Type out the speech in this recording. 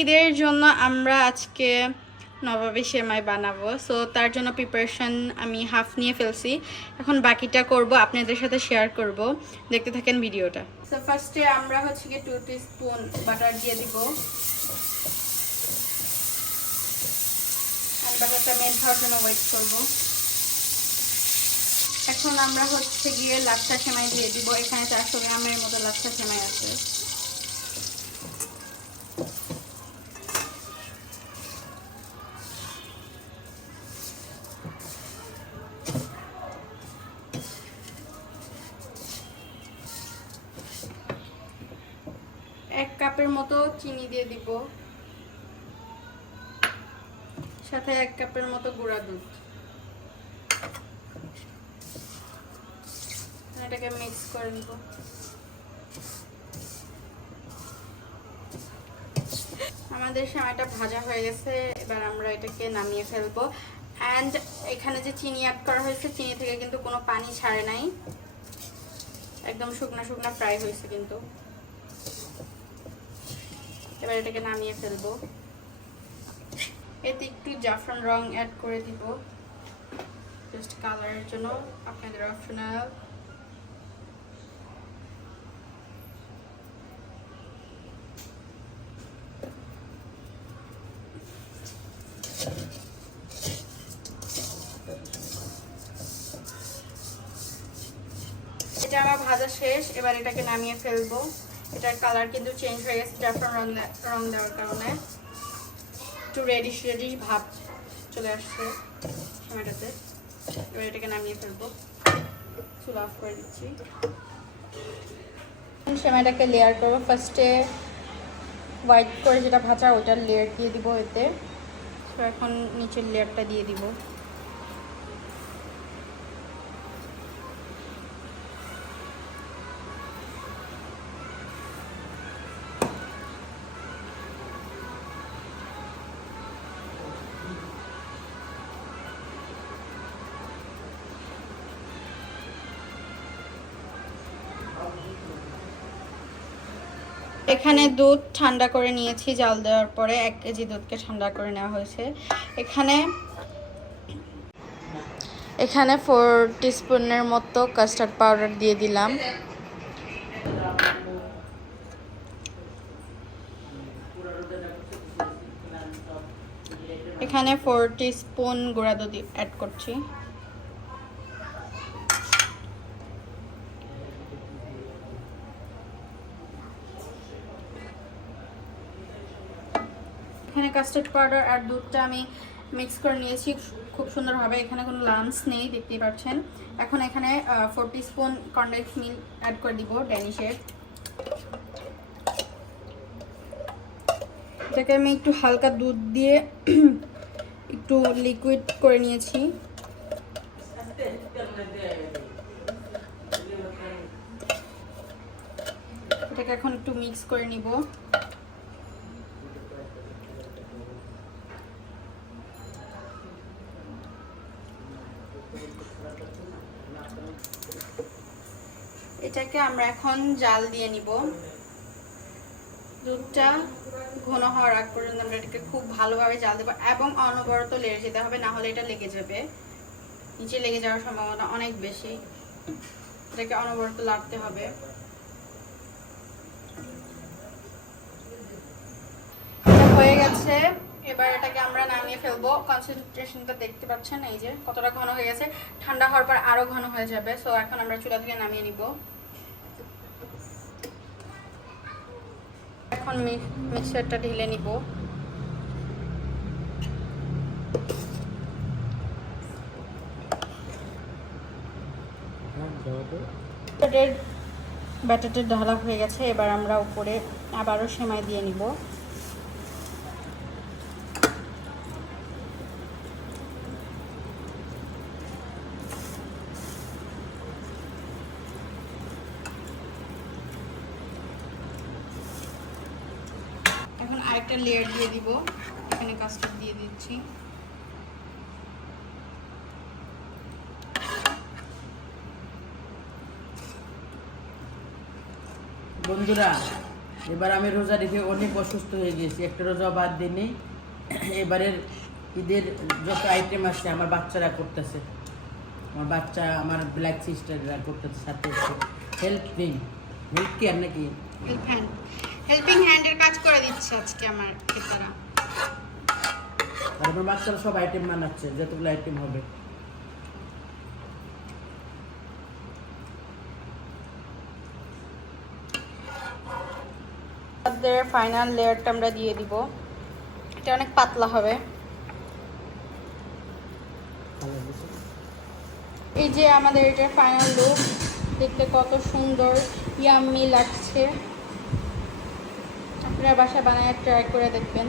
ঈদের জন্য আমরা আজকে নবাবী সেমাই বানাবো। সো তার জন্য প্রিপারেশন আমি হাফ নিয়ে ফেলছি, এখন বাকিটা করব, আপনাদের সাথে শেয়ার করব। দেখতে থাকেন ভিডিওটা। সো ফার্স্টে আমরা হচ্ছে কি 2 টিস্পুন বাটার দিয়ে দিব। আর বাটারটা মেল্ট হওয়ার জন্য ওয়েট করব। এখন আমরা হচ্ছে গিয়ে লাচ্ছা সেমাই দিয়ে দিব। এখানে 400 গ্রামের মতো লাচ্ছা সেমাই আছে। এক কাপের মতো চিনি দিয়ে দিব, সাথে 1 কাপের মতো গুঁড়া দুধ। এটাকে মিক্স করে নিব। আমাদের সেমাইটা ভাজা হয়ে গেছে, এবার আমরা এটাকে নামিয়ে ফেলবো। অ্যান্ড এখানে যে চিনি অ্যাড করা হয়েছে, চিনি থেকে কিন্তু কোনো পানি ছাড়ে নাই, একদম শুকনা শুকনা ফ্রাই হয়েছে কিন্তু। এবার এটাকে নামিয়ে ফেলবো। এতে একটু জাফরান রং অ্যাড করে দিব, জাস্ট কালারের জন্য, আপনাদের অপশনাল। এটা আমার ভাজা শেষ, এবার এটাকে নামিয়ে ফেলবো। এটার কালার কিন্তু চেঞ্জ হয়ে গেছে জাফরান রং দেওয়ার কারণে, একটু রেডিশ রেডিশ ভাব চলে আসছে সেমাইটাতে। এবার এটাকে নামিয়ে ফেলবো, চুলা অফ করে দিচ্ছি। সেমাইটাকে লেয়ার করবো। ফার্স্টে হোয়াইট করে যেটা ভাজা ওইটার লেয়ার দিয়ে দিব এতে। তো এখন নিচের লেয়ারটা দিয়ে দিব। এখানে দুধ ঠান্ডা করে নিয়েছি, জাল দেওয়ার পরে 1 কেজি দুধকে ঠান্ডা করে নেওয়া হয়েছে। এখানে 4 টিস্পুনের মতো কাস্টার্ড পাউডার দিয়ে দিলাম। এখানে 4 টিস্পুন গুঁড়া দুধ অ্যাড করছি। এখানে কাস্টার্ড পাউডার আর দুধটা আমি মিক্স করে নিয়েছি খুব সুন্দরভাবে। এখানে কোনো লাম্পস নেই, দেখতেই পাচ্ছেন। এখন এখানে 4 টিস্পুন কনডেন্স মিল্ক অ্যাড করে দিব, ড্যানিশের। এটাকে আমি একটু হালকা দুধ দিয়ে একটু লিকুইড করে নিয়েছি। এটাকে এখন একটু মিক্স করে নিব। এটাকে আমরা এখন জাল দিয়ে নিব। দুধটা ঘন হওয়ার আগ পর্যন্ত আমরা এটাকে খুব ভালোভাবে জাল দেবো এবং অনবরত লেড়ে যেতে হবে, না হলে এটা লেগে যাবে, নিচে লেগে যাওয়ার সম্ভাবনা অনেক বেশি। এটাকে অনবরত লাড়তে হবে। হয়ে গেছে, এবার এটাকে আমরা নামিয়ে ফেলবো। কনসেন্ট্রেশনটা দেখতে পাচ্ছেন, এই যে কতটা ঘন হয়ে গেছে। ঠান্ডা হওয়ার পর আরো ঘন হয়ে যাবে। সো এখন আমরা চুলা থেকে নামিয়ে নিব। এখন মিক্সারটা ঢেলে নিব। ব্যাটারটা ঢালা হয়ে গেছে, এবার আমরা উপরে আবারও সেমাই দিয়ে নিব। এখন আরেকটা লেয়ার দিয়ে দিব, এখানে কাস্টার্ড দিয়ে দিচ্ছি। বন্ধুরা এবার আমি রোজা রেখে অনেক অসুস্থ হয়ে গেছি, একটা রোজা বাদ দিনই। এবারের ঈদের যত আইটেম আছে আমার বাচ্চারা করতেছে, আমার বাচ্চা আমার ব্ল্যাক সিস্টাররা করতেছে, সাথে হেল্প কেয়ার নাকি হেল্পিং হ্যান্ডের কাজ করে দিচ্ছে আজকে আমার খেতারা। আর আমার বাচ্চারা সব আইটেম বানাচ্ছে, যতগুলো আইটেম হবে। ফাইনাল লেয়ারটা আমরা দিয়ে দিব, এটা অনেক পাতলা হবে। এই যে আমাদের এটার ফাইনাল লুক, দেখতে কত সুন্দর ইয়াম্মি লাগছে। আপনারা বাসায় বানায় ট্রাই করে দেখবেন।